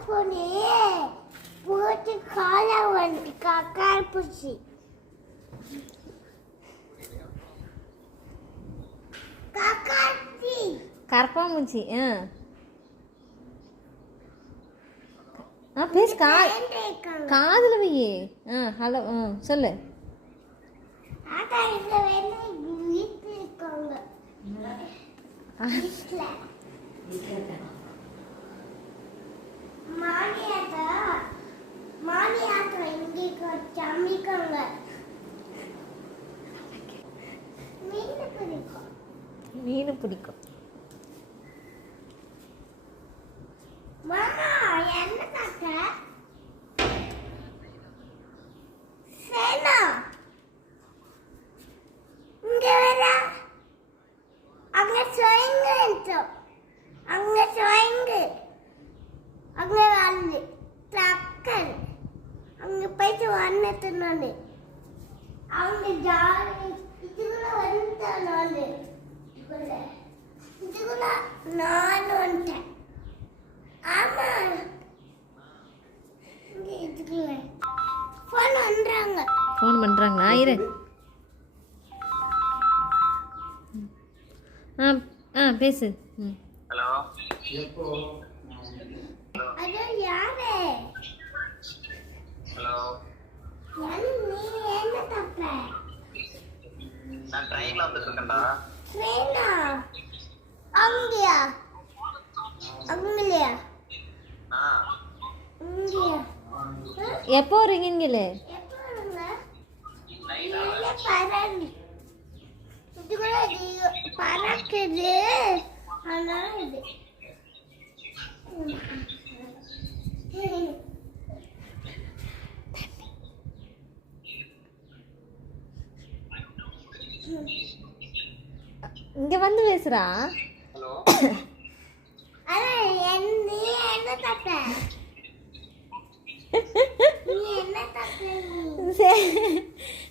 போனே போட்டு காலை வந்து காக்காய் பூச்சி காக்காச்சி கரப்பாம்பூச்சி பேசு காதுல வையே ஹலோ சொல்லு மீன் பிடிக்கும் அங்க போயிட்டு வந்துட்டேன் அவங்க ஜாலி இதுக்குள்ள வந்துட்டேன் இதுக்குள்ள நான் வந்துட்டேன் ஆமா இதுக்குள்ள ஃபோன் பண்றாங்களா இரு பேசு ஹலோ அது யாரு ஹலோ நீ என்ன தப்ப நான் ட்ரெயின்ல வந்துருக்கேன்டா ட்ரெயினா அங்கயா அங்கலையா இங்கயா எப்போ வரீங்கன்னு எப்போ வருங்க இல்ல பறந்து இது கூட பறக்குது அதனால இது இங்க வந்து பேசுறா ஹலோ நீ என்ன தப்ப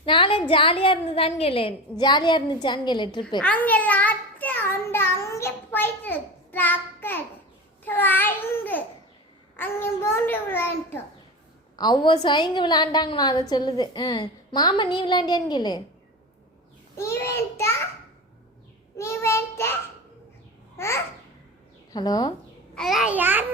நானே ஜாலியா இருந்துதான் கேளு ஜாலியா இருந்துச்சான்னு கேளு ட்ரிப்பு அங்க லாட்டு அங்க போயிட்டு ட்ரக்கர் ட்ரைந்து அங்க போண்டு விளையாண்டோம் அவ்வளோ சைங்க விளையாண்டாங்களா அதை சொல்லுது மாமா நீ விளையாண்டியான்னு கேளு நீ வேண்டா ஹலோ அதான் யார்